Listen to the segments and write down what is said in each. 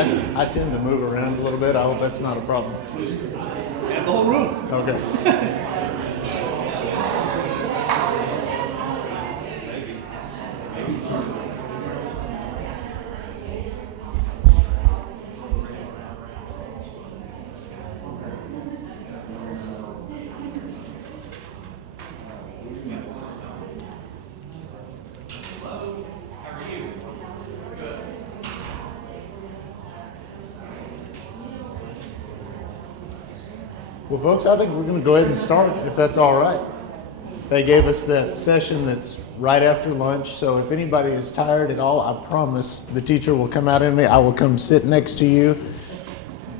I tend to move around a little bit. I hope that's not a problem. Have the whole room. Okay. Well, folks, I think we're going to go ahead and start, if that's all right. They gave us that session that's right after lunch, so if anybody is tired at all, I promise the teacher will come out in me. I will come sit next to you,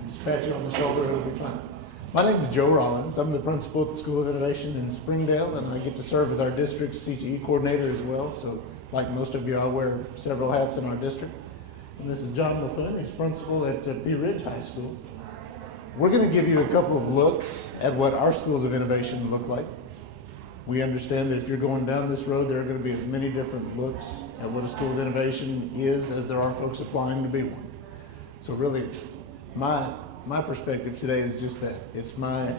just pat you on the shoulder, it'll be fine. My name is Joe Rollins. I'm the principal at the School of Innovation in Springdale, and I get to serve as our district's CTE coordinator as well. So, like most of you, I wear several hats in our district. And this is John Laffoon. He's principal at Pea Ridge High School. We're going to give you a couple of looks at what our schools of innovation look like. We understand that if you're going down this road, there are going to be as many different looks at what a school of innovation is as there are folks applying to be one. So really, my perspective today is just that. It's my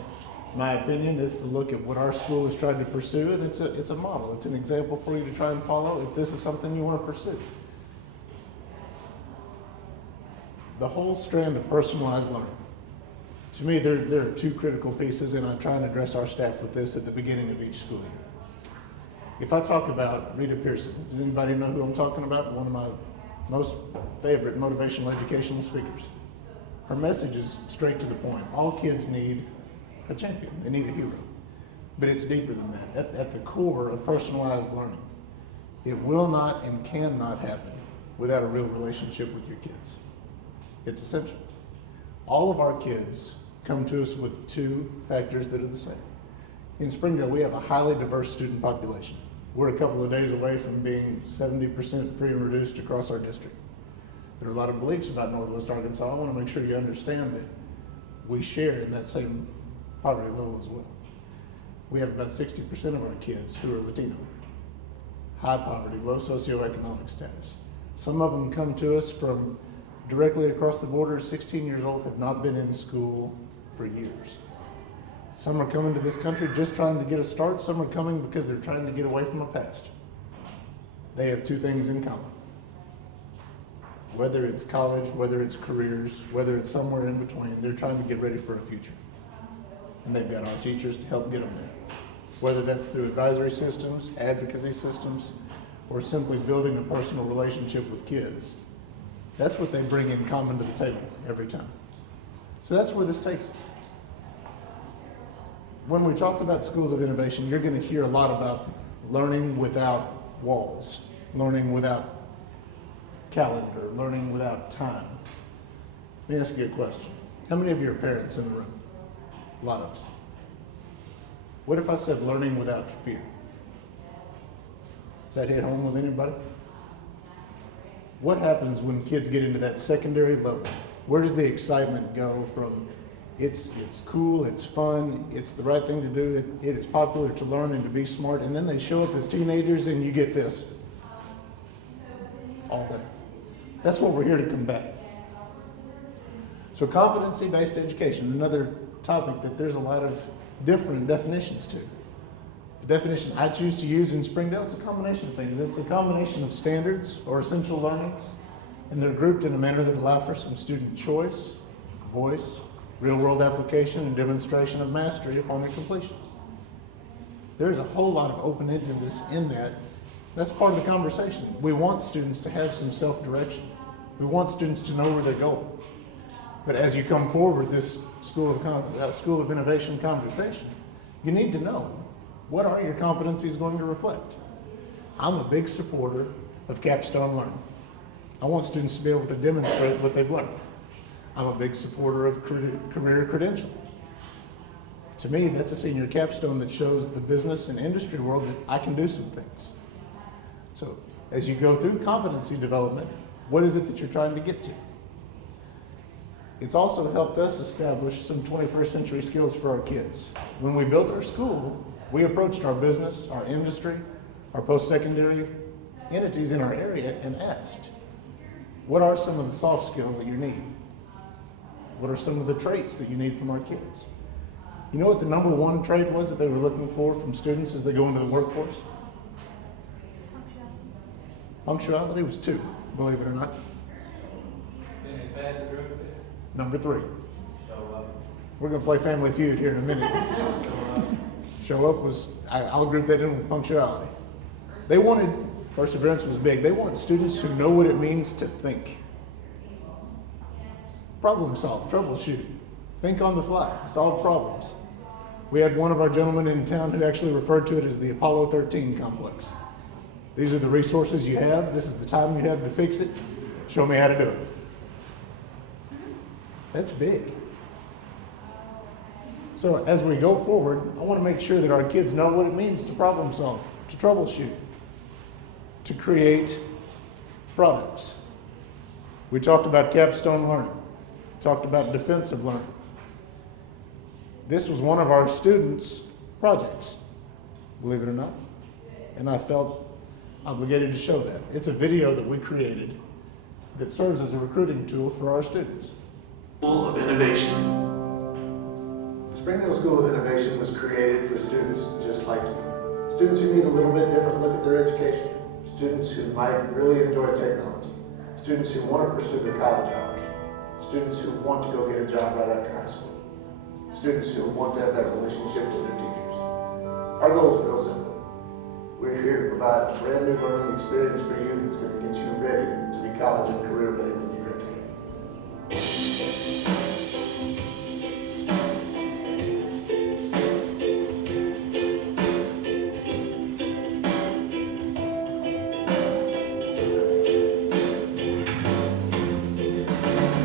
opinion. It's the look at what our school is trying to pursue, and it's a model. It's an example for you to try and follow if this is something you want to pursue. The whole strand of personalized learning. To me, there are two critical pieces, and I try and address our staff with this at the beginning of each school year. If I talk about Rita Pearson, does anybody know who I'm talking about? One of my most favorite motivational educational speakers. Her message is straight to the point. All kids need a champion. They need a hero. But it's deeper than that. At the core of personalized learning, it will not and cannot happen without a real relationship with your kids. It's essential. All of our kids come to us with two factors that are the same. In Springdale, we have a highly diverse student population. We're a couple of days away from being 70% free and reduced across our district. There are a lot of beliefs about Northwest Arkansas. I want to make sure you understand that we share in that same poverty level as well. We have about 60% of our kids who are Latino, high poverty, low socioeconomic status. Some of them come to us from directly across the border, 16 years old, have not been in school for years. Some are coming to this country just trying to get a start. Some are coming because they're trying to get away from a past. They have two things in common. Whether it's college, whether it's careers, whether it's somewhere in between, they're trying to get ready for a future. And they've got our teachers to help get them there. Whether that's through advisory systems, advocacy systems, or simply building a personal relationship with kids. That's what they bring in common to the table every time. So that's where this takes us. When we talk about schools of innovation, you're going to hear a lot about learning without walls, learning without calendar, learning without time. Let me ask you a question. How many of you are parents in the room? A lot of us. What if I said learning without fear? Does that hit home with anybody? What happens when kids get into that secondary level? Where does the excitement go from it's cool, it's fun, it's the right thing to do, it is popular to learn and to be smart, and then they show up as teenagers and you get this all day. That's what we're here to combat. So competency-based education, another topic that there's a lot of different definitions to. The definition I choose to use in Springdale, it's a combination of things. It's a combination of standards or essential learnings, and they're grouped in a manner that allow for some student choice, voice, real-world application, and demonstration of mastery upon their completion. There's a whole lot of open-endedness in that. That's part of the conversation. We want students to have some self-direction. We want students to know where they're going. But as you come forward with this School of Innovation conversation, you need to know, what are your competencies going to reflect? I'm a big supporter of capstone learning. I want students to be able to demonstrate what they've learned. I'm a big supporter of career credentialing. To me, that's a senior capstone that shows the business and industry world that I can do some things. So as you go through competency development, what is it that you're trying to get to? It's also helped us establish some 21st century skills for our kids. When we built our school, we approached our business, our industry, our post-secondary entities in our area and asked, What are some of the soft skills that you need? What are some of the traits that you need from our kids? You know what the number one trait was that they were looking for from students as they go into the workforce? Punctuality was 2, believe it or not. Number 3. We're going to play Family Feud here in a minute. Show up was, I'll group that in with punctuality. They wanted, perseverance was big, they want students who know what it means to think. Problem solve, troubleshoot, think on the fly, solve problems. We had one of our gentlemen in town who actually referred to it as the Apollo 13 complex. These are the resources you have, this is the time you have to fix it, show me how to do it. That's big. So as we go forward, I want to make sure that our kids know what it means to problem solve, to troubleshoot, to create products. We talked about capstone learning, talked about defensive learning. This was one of our students' projects, believe it or not, and I felt obligated to show that. It's a video that we created that serves as a recruiting tool for our students. School of Innovation. The Springdale School of Innovation was created for students just like you. Students who need a little bit different look at their education. Students who might really enjoy technology. Students who want to pursue their college hours. Students who want to go get a job right after high school. Students who want to have that relationship with their teachers. Our goal is real simple. We're here to provide a brand new learning experience for you that's going to get you ready to be college and career ready when you graduate.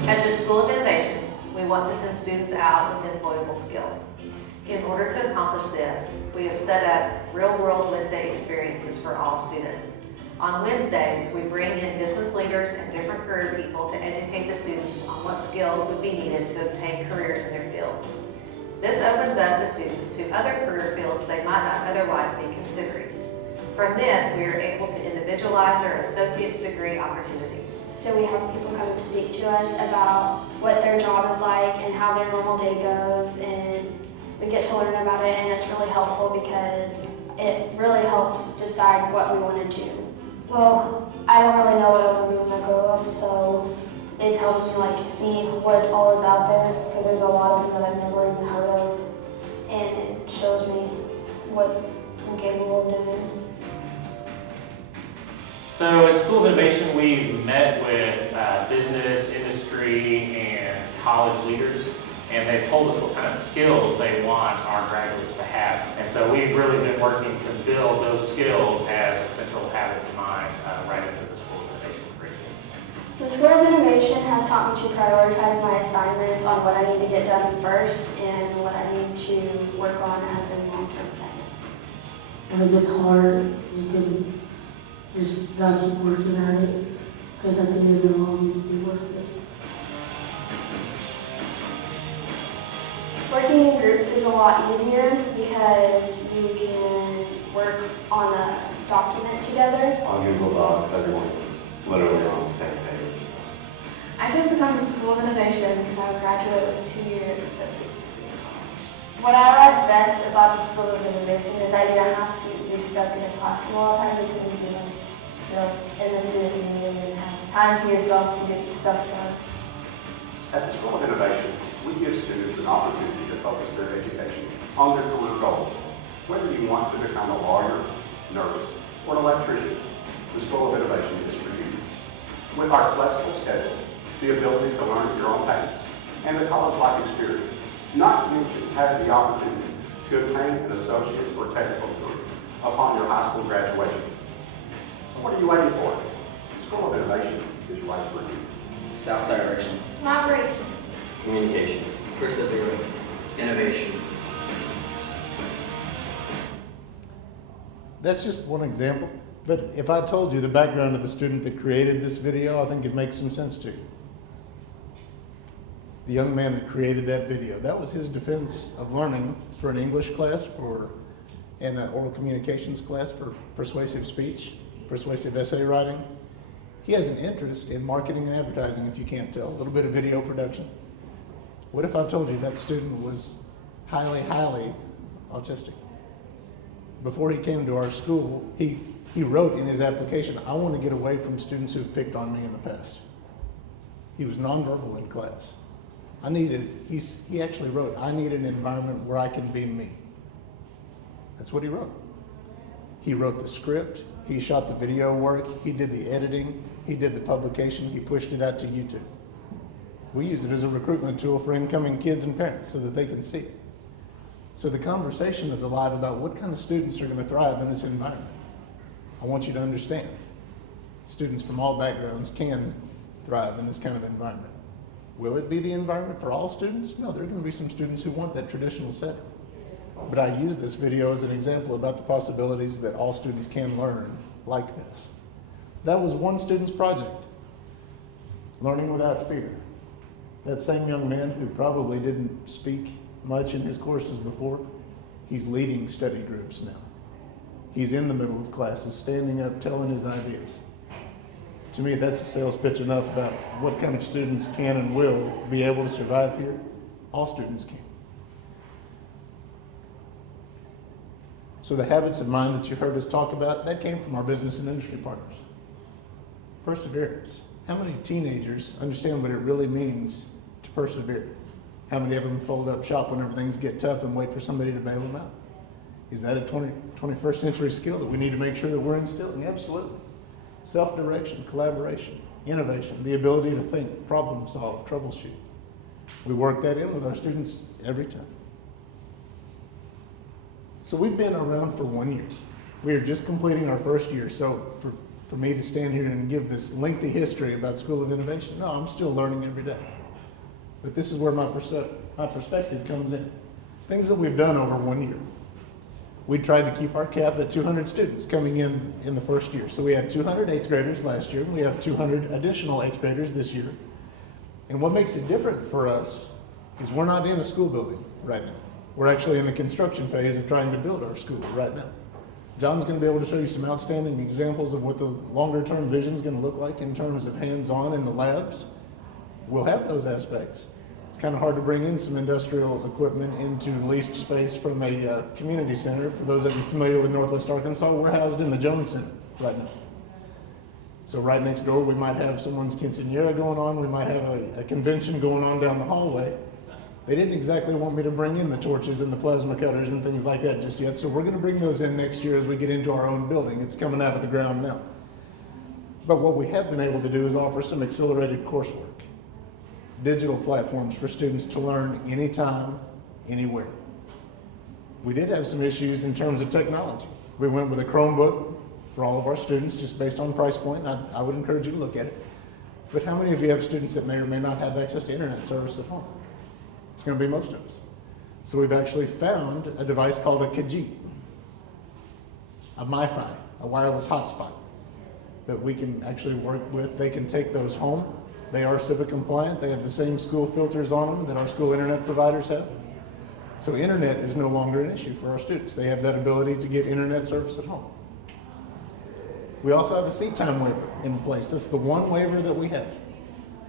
At the School of Innovation, we want to send students out with employable skills. In order to accomplish this, we have set up real-world Wednesday experiences for all students. On Wednesdays, we bring in business leaders and different career people to educate the students on what skills would be needed to obtain careers in their fields. This opens up the students to other career fields they might not otherwise be considering. From this, we are able to individualize their associate's degree opportunities. So we have people come and speak to us about what their job is like and how their normal day goes, and we get to learn about it, and it's really helpful because it really helps decide what we want to do. Well, I don't really know what I want to do when I grow up, so it helps me like see what all is out there, because there's a lot of them that I've never even heard of, and it shows me what I'm capable of doing. So at School of Innovation, we've met with business, industry, and college leaders, and they've told us what kind of skills they want our graduates to have. And so we've really been working to build those skills as essential habits of mind right into the School of Innovation curriculum. The School of Innovation has taught me to prioritize my assignments on what I need to get done first and what I need to work on as a long-term assignment. When it gets hard, you can just gotta keep working at it, because at the end it'll always be worth it. Working in groups is a lot easier because you can work on a document together. On Google Docs, everyone is literally on the same page. I chose to come to the School of Innovation because I would graduate with 2 years of experience. What I like best about the School of Innovation is I didn't have to be stuck in a classroom all the time. You can be in the student union and have time for yourself to get stuff done. At the School of Innovation, we give students an opportunity to focus their education on their career goals. Whether you want to become a lawyer, nurse, or an electrician, the School of Innovation is for you. With our flexible schedule, the ability to learn at your own pace, and the college-like experience, not to mention having the opportunity to obtain an associate's or technical degree upon your high school graduation. So what are you waiting for? The School of Innovation is right for you. Self-direction, Collaboration, Communication. perseverance, innovation. That's just one example, but if I told you the background of the student that created this video, I think it makes some sense to you. The young man that created that video, that was his defense of learning for an English class, and an oral communications class for persuasive speech, persuasive essay writing. He has an interest in marketing and advertising, if you can't tell, a little bit of video production. What if I told you that student was highly, highly autistic? Before he came to our school, he wrote in his application, I want to get away from students who've picked on me in the past. He was nonverbal in class. He actually wrote, I need an environment where I can be me. That's what he wrote. He wrote the script, he shot the video work, he did the editing, he did the publication, he pushed it out to YouTube. We use it as a recruitment tool for incoming kids and parents so that they can see it. So the conversation is alive about what kind of students are going to thrive in this environment. I want you to understand, students from all backgrounds can thrive in this kind of environment. Will it be the environment for all students? No, there are going to be some students who want that traditional setting. But I use this video as an example about the possibilities that all students can learn like this. That was one student's project, learning without fear. That same young man who probably didn't speak much in his courses before, he's leading study groups now. He's in the middle of classes, standing up, telling his ideas. To me, that's a sales pitch enough about what kind of students can and will be able to survive here. All students can. So the habits of mind that you heard us talk about, that came from our business and industry partners. Perseverance. How many teenagers understand what it really means to persevere? How many of them fold up shop whenever things get tough and wait for somebody to bail them out? Is that a 21st century skill that we need to make sure that we're instilling? Absolutely. Self-direction, collaboration, innovation, the ability to think, problem solve, troubleshoot. We work that in with our students every time. So we've been around for 1 year. We are just completing our first year. So for me to stand here and give this lengthy history about School of Innovation, no, I'm still learning every day. But this is where my perspective comes in. Things that we've done over 1 year. We tried to keep our cap at 200 students coming in the first year. So we had 200 eighth graders last year, and we have 200 additional eighth graders this year. And what makes it different for us is we're not in a school building right now. We're actually in the construction phase of trying to build our school right now. John's going to be able to show you some outstanding examples of what the longer term vision is going to look like in terms of hands-on in the labs. We'll have those aspects. It's kind of hard to bring in some industrial equipment into leased space from a community center. For those of you familiar with Northwest Arkansas, we're housed in the Jones Center right now. So right next door, we might have someone's quinceañera going on. We might have a convention going on down the hallway. They didn't exactly want me to bring in the torches and the plasma cutters and things like that just yet. So we're going to bring those in next year as we get into our own building. It's coming out of the ground now. But what we have been able to do is offer some accelerated coursework. Digital platforms for students to learn anytime, anywhere. We did have some issues in terms of technology. We went with a Chromebook for all of our students just based on price point. I would encourage you to look at it. But how many of you have students that may or may not have access to internet service at home? It's going to be most of us. So we've actually found a device called a Kajit, a MiFi, a wireless hotspot that we can actually work with. They can take those home. They are CIVA compliant. They have the same school filters on them that our school internet providers have. So internet is no longer an issue for our students. They have that ability to get internet service at home. We also have a seat time waiver in place. That's the one waiver that we have.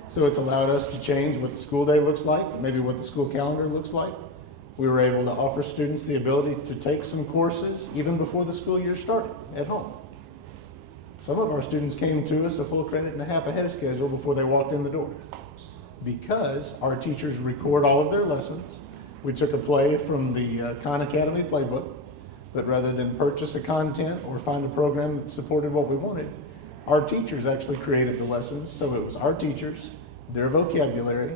So it's allowed us to change what the school day looks like, maybe what the school calendar looks like. We were able to offer students the ability to take some courses even before the school year started at home. Some of our students came to us a full credit and a half ahead of schedule before they walked in the door because our teachers record all of their lessons. We took a play from the Khan Academy playbook, but rather than purchase a content or find a program that supported what we wanted, our teachers actually created the lessons. So it was our teachers, their vocabulary,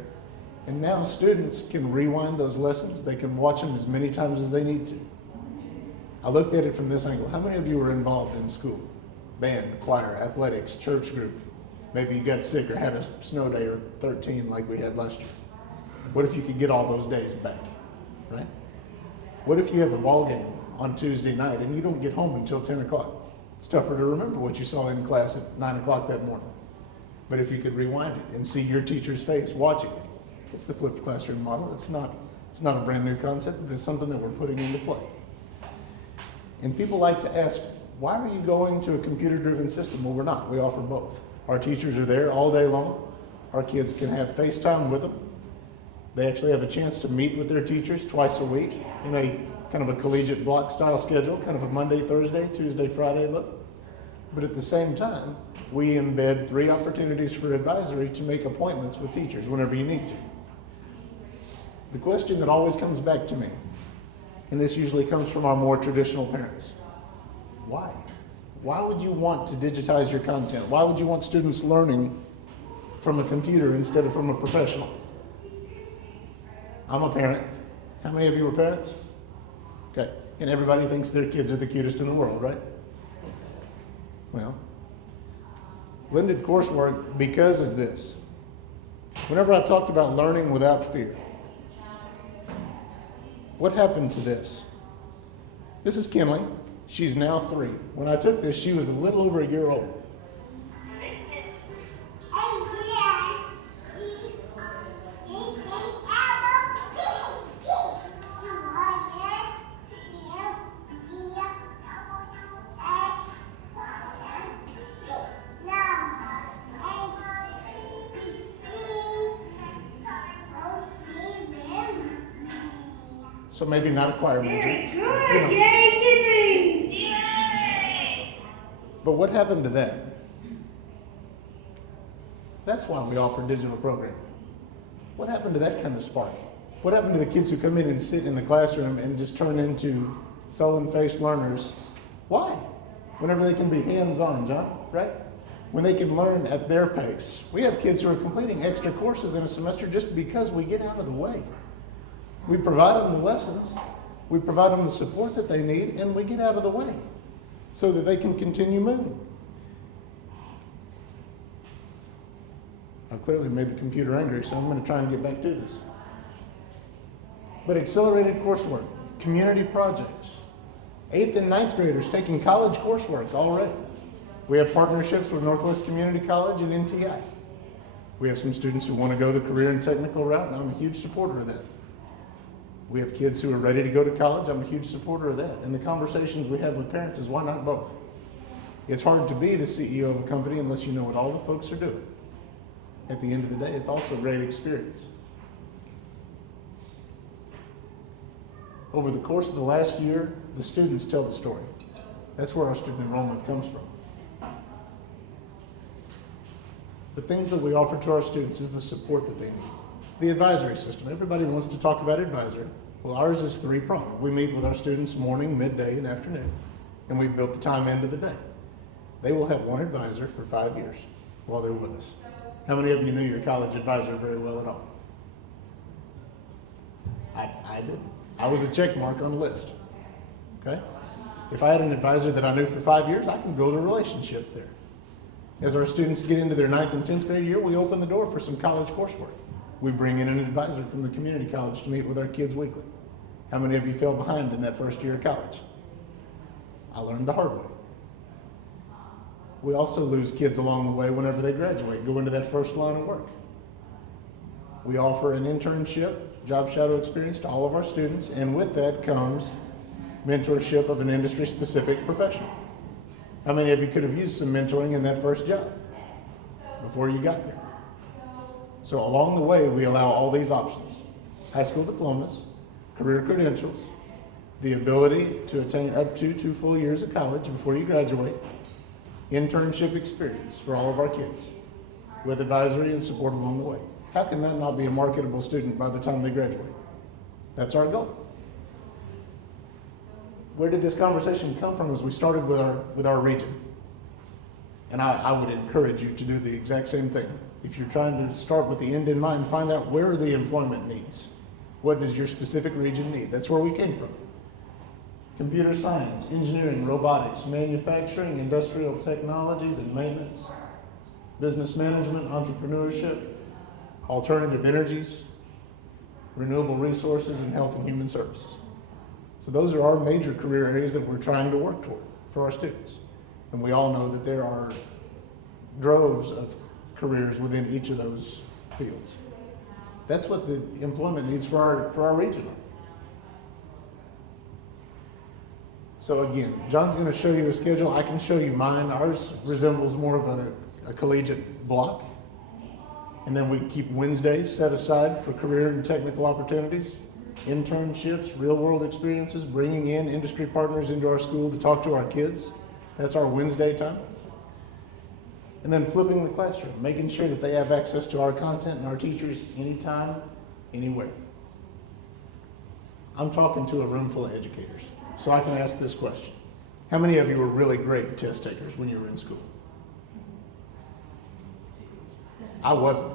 and now students can rewind those lessons. They can watch them as many times as they need to. I looked at it from this angle. How many of you were involved in school? Band, choir, athletics, church group. Maybe you got sick or had a snow day or 13 like we had last year. What if you could get all those days back, right? What if you have a ball game on Tuesday night and you don't get home until 10 o'clock? It's tougher to remember what you saw in class at 9 o'clock that morning. But if you could rewind it and see your teacher's face watching it, it's the flipped classroom model. It's not a brand new concept, but it's something that we're putting into play. And people like to ask, why are you going to a computer-driven system? Well, we're not. We offer both. Our teachers are there all day long. Our kids can have FaceTime with them. They actually have a chance to meet with their teachers twice a week in a kind of a collegiate block style schedule, kind of a Monday, Thursday, Tuesday, Friday look. But at the same time, we embed 3 opportunities for advisory to make appointments with teachers whenever you need to. The question that always comes back to me, and this usually comes from our more traditional parents, why? Why would you want to digitize your content? Why would you want students learning from a computer instead of from a professional? I'm a parent. How many of you are parents? Okay. And everybody thinks their kids are the cutest in the world, right? Well, blended coursework, because of this. Whenever I talked about learning without fear, what happened to this? This is Kinley. She's now 3. When I took this, she was a little over a year old. So maybe not a choir major. But what happened to that? That's why we offer digital programming. What happened to that kind of spark? What happened to the kids who come in and sit in the classroom and just turn into sullen-faced learners? Why? Whenever they can be hands-on, John, right? When they can learn at their pace. We have kids who are completing extra courses in a semester just because we get out of the way. We provide them the lessons, we provide them the support that they need, and we get out of the way so that they can continue moving. I've clearly made the computer angry, so I'm going to try and get back to this. But accelerated coursework, community projects, 8th and 9th graders taking college coursework already. We have partnerships with Northwest Community College and NTI. We have some students who want to go the career and technical route, and I'm a huge supporter of that. We have kids who are ready to go to college. I'm a huge supporter of that. And the conversations we have with parents is why not both? It's hard to be the CEO of a company unless you know what all the folks are doing. At the end of the day, it's also a great experience. Over the course of the last year, the students tell the story. That's where our student enrollment comes from. The things that we offer to our students is the support that they need. The advisory system. Everybody wants to talk about advisory. Well, ours is 3-pronged. We meet with our students morning, midday, and afternoon, and we've built the time into the day. They will have one advisor for 5 years while they're with us. How many of you knew your college advisor very well at all? I didn't. I was a check mark on the list. Okay? If I had an advisor that I knew for 5 years, I can build a relationship there. As our students get into their 9th and 10th grade year, we open the door for some college coursework. We bring in an advisor from the community college to meet with our kids weekly. How many of you fell behind in that first year of college? I learned the hard way. We also lose kids along the way whenever they graduate, go into that first line of work. We offer an internship, job shadow experience to all of our students, and with that comes mentorship of an industry-specific professional. How many of you could have used some mentoring in that first job before you got there? So along the way, we allow all these options: high school diplomas, career credentials, the ability to attain up to 2 full years of college before you graduate, internship experience for all of our kids, with advisory and support along the way. How can that not be a marketable student by the time they graduate? That's our goal. Where did this conversation come from? As we started with our region. And I would encourage you to do the exact same thing. If you're trying to start with the end in mind, find out where are the employment needs. What does your specific region need? That's where we came from. Computer science, engineering, robotics, manufacturing, industrial technologies and maintenance, business management, entrepreneurship, alternative energies, renewable resources, and health and human services. So those are our major career areas that we're trying to work toward for our students. And we all know that there are droves of careers within each of those fields. That's what the employment needs for our region are. So again, John's going to show you a schedule. I can show you mine. Ours resembles more of a a collegiate block. And then we keep Wednesdays set aside for career and technical opportunities, internships, real world experiences, bringing in industry partners into our school to talk to our kids. That's our Wednesday time. And then flipping the classroom, making sure that they have access to our content and our teachers anytime, anywhere. I'm talking to a room full of educators, so I can ask this question. How many of you were really great test takers when you were in school? I wasn't.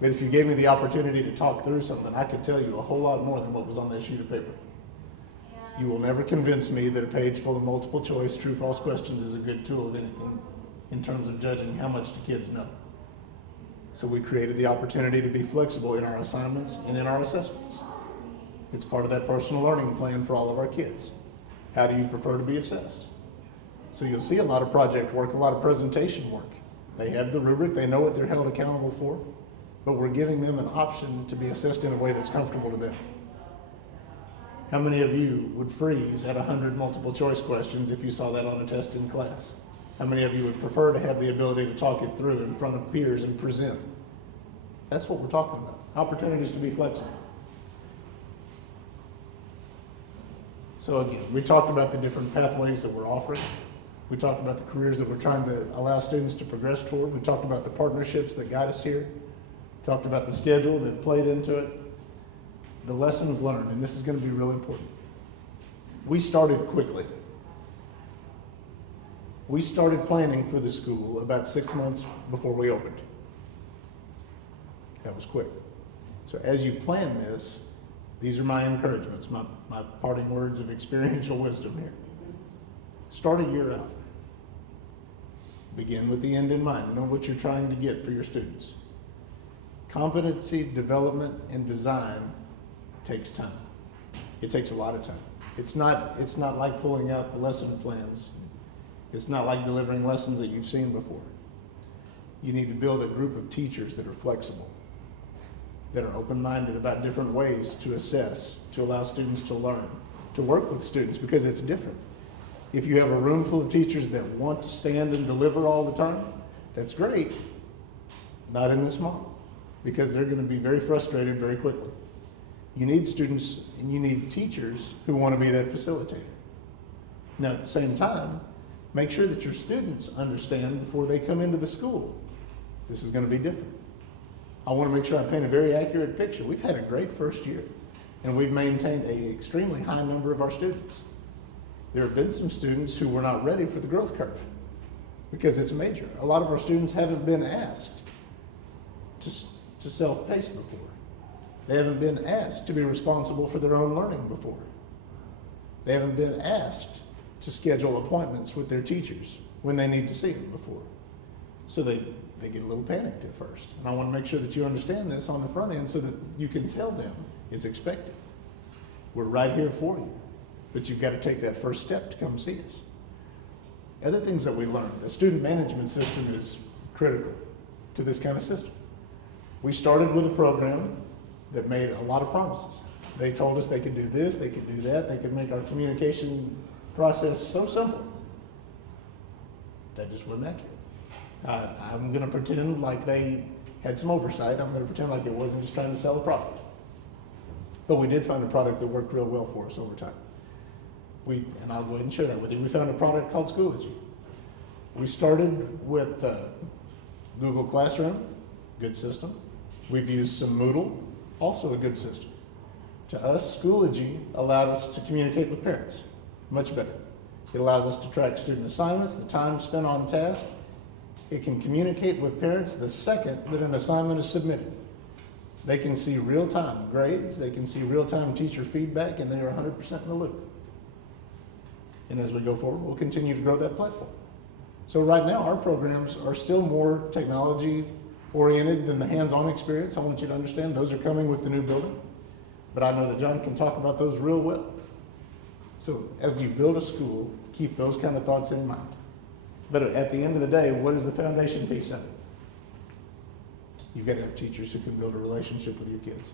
But if you gave me the opportunity to talk through something, I could tell you a whole lot more than what was on that sheet of paper. You will never convince me that a page full of multiple choice, true, false questions is a good tool of anything in terms of judging how much the kids know. So we created the opportunity to be flexible in our assignments and in our assessments. It's part of that personal learning plan for all of our kids. How do you prefer to be assessed? So you'll see a lot of project work, a lot of presentation work. They have the rubric, they know what they're held accountable for, but we're giving them an option to be assessed in a way that's comfortable to them. How many of you would freeze at 100 multiple choice questions if you saw that on a test in class? How many of you would prefer to have the ability to talk it through in front of peers and present? That's what we're talking about, opportunities to be flexible. So again, we talked about the different pathways that we're offering. We talked about the careers that we're trying to allow students to progress toward. We talked about the partnerships that got us here. Talked about the schedule that played into it. The lessons learned, and this is going to be real important. We started quickly. We started planning for the school about 6 months before we opened. That was quick. So as you plan this, these are my encouragements, my parting words of experiential wisdom here. Start a year out. Begin with the end in mind. Know what you're trying to get for your students. Competency development and design takes time. It takes a lot of time. It's not like pulling out the lesson plans. It's not like delivering lessons that you've seen before. You need to build a group of teachers that are flexible, that are open-minded about different ways to assess, to allow students to learn, to work with students, because it's different. If you have a room full of teachers that want to stand and deliver all the time, that's great. Not in this model, because they're going to be very frustrated very quickly. You need students and you need teachers who want to be that facilitator. Now, at the same time, make sure that your students understand before they come into the school, this is going to be different. I want to make sure I paint a very accurate picture. We've had a great first year, and we've maintained an extremely high number of our students. There have been some students who were not ready for the growth curve because it's major. A lot of our students haven't been asked to self-pace before. They haven't been asked to be responsible for their own learning before. They haven't been asked to schedule appointments with their teachers when they need to see them before. So they get a little panicked at first. And I want to make sure that you understand this on the front end so that you can tell them it's expected. We're right here for you, but you've got to take that first step to come see us. Other things that we learned, a student management system is critical to this kind of system. We started with a program that made a lot of promises. They told us they could do this, they could do that, they could make our communication process so simple. That just wasn't accurate. I'm going to pretend like they had some oversight. I'm going to pretend like it wasn't just trying to sell a product. But we did find a product that worked real well for us over time. And I'll go ahead and share that with you. We found a product called Schoology. We started with Google Classroom, good system. We've used some Moodle, also a good system. To us, Schoology allowed us to communicate with parents much better. It allows us to track student assignments, the time spent on task. It can communicate with parents the second that an assignment is submitted. They can see real-time grades, they can see real-time teacher feedback, and they are 100% in the loop. And as we go forward, we'll continue to grow that platform. So right now, our programs are still more technology-oriented than the hands-on experience. I want you to understand those are coming with the new building. But I know that John can talk about those real well. So as you build a school, keep those kind of thoughts in mind. But at the end of the day, what is the foundation piece of it? You've got to have teachers who can build a relationship with your kids.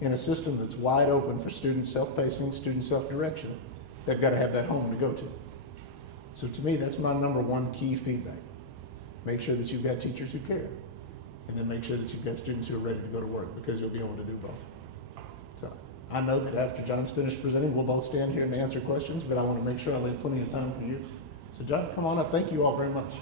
In a system that's wide open for student self-pacing, student self-direction, they've got to have that home to go to. So to me, that's my number one key feedback. make sure that you've got teachers who care, and then make sure that you've got students who are ready to go to work, because you'll be able to do both. So I know that after John's finished presenting, we'll both stand here and answer questions, but I want to make sure I leave plenty of time for you. So John, come on up. Thank you all very much.